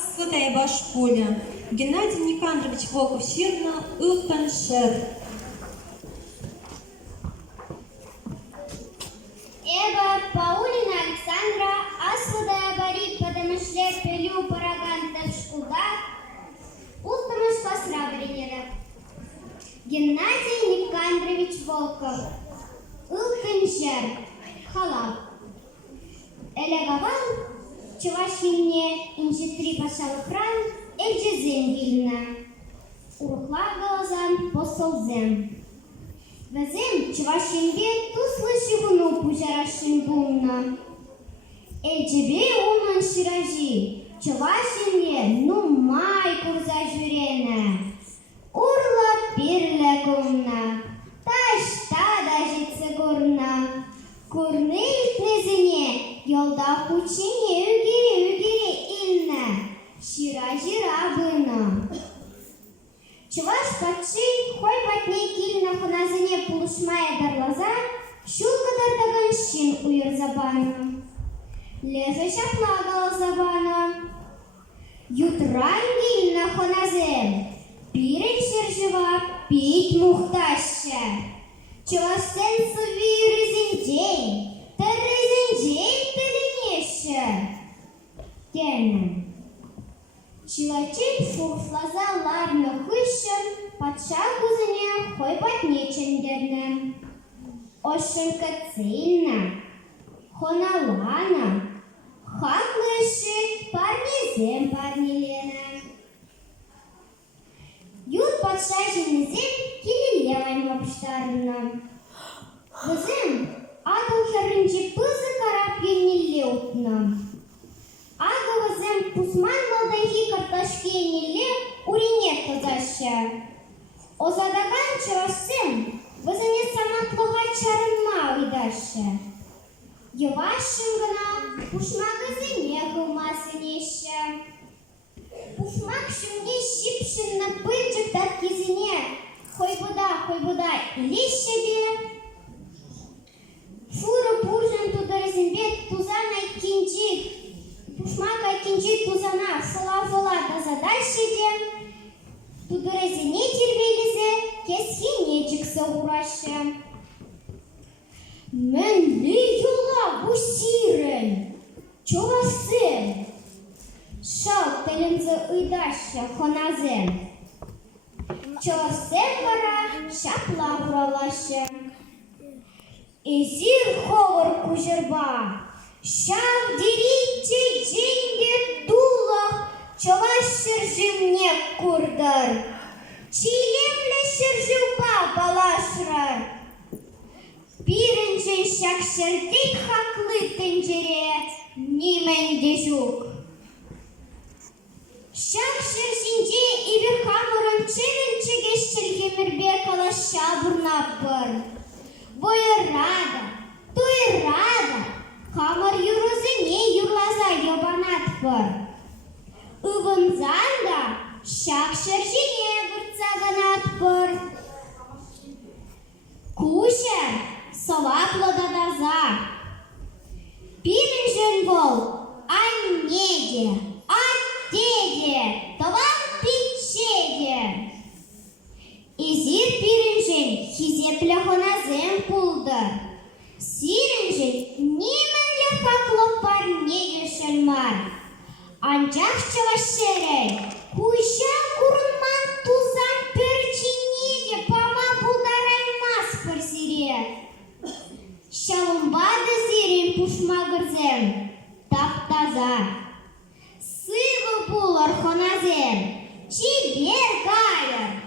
Асватай башполя. Геннадий Никандрович Волков Щирна, Ылпеншер. Эва Паулина Александра Асвадая Барик, потому что пелю парагантов шкуда, уттамаш посра бренера. Геннадий Никандрович Волков, Ылпеншер, Халап. Элегаван, Чувашине инжитри пашал хран, эльджезем вильна. Урухла глазан посолзем. Везем Чувашинге туслы шигуну пужарашин бумна. Эльджебе уман ширажи, Чувашинге ну май курза жюрена. Урла пирле кумна, ташта дажицы горна. Курныль князине, йолда кучине үгире илне, ширажи рабына. Чуваш патши, хой батне кильна хоназине пулушмая дарлаза, шулка дардаган шин уйыр забана. Леже шаплагал забана. Ютран кильна хоназем, пирен шержева, пить мухтаще. Чувашсен суви рызинджей, ты рызинджей ты ленеше. Тенем. Чилачен фурфлаза ларны хыщен, патша кузыне хой батнечен дерне. Ошенка цельна, хоналана, хаклыши парнизем парнилена. Юр патша женезем килилевайм обштарна. Вызем адыл херінчі пызы карап еннеле утна. Ага вызем пусман малдайхи карташки еннеле урине тазаща. Озадаган чырасем вызене саматлыға чарынма уйдашы. Йывашын гына пушмагызыне кылмасын еші. Пушмак шымге шипшынны пылчык таткизіне хойбуда илеші бе. Фуры пуржын тудырызынбет тузана кинчик. Пушмака кинчик тузана фыла да задальше де. Тудырызыне тервелізе кесхине чикса урашы. Мәнлі юла бусирен, човасын. Шал тілімзі ұйдашы хоназен. Човасын бара шапла уралашы. Изир ховыр кужырба, шал деритче дженге тула, човаш шыржымне курдар. Чилемле шыржыба балашрар. Пиренжен шак шырдик хаклы тенджере, нимен дежук. Шак шыржинде иве хамырын чевенчеге шыргемірбе калаша бурнап бар. Туй рада, хамыр юрызыне юрлаза йобанат бар. Ывынзанда шак шыржине вырцаганат бар. Кушер салаплы дадаза. Пиренжен бол аннеге, аттеге, талан пичеге. Изир пиренжен хизепле хоназем пулдар. Сиренжен нименле хаклы парнеге шельмар. Анчах чавашерей, куща курынман тузан перчинеге пама пулдараймас парсире. Шалымбады зирен пушмагырзем, таптаза. Сывы булар хоназем, чибер кайыр.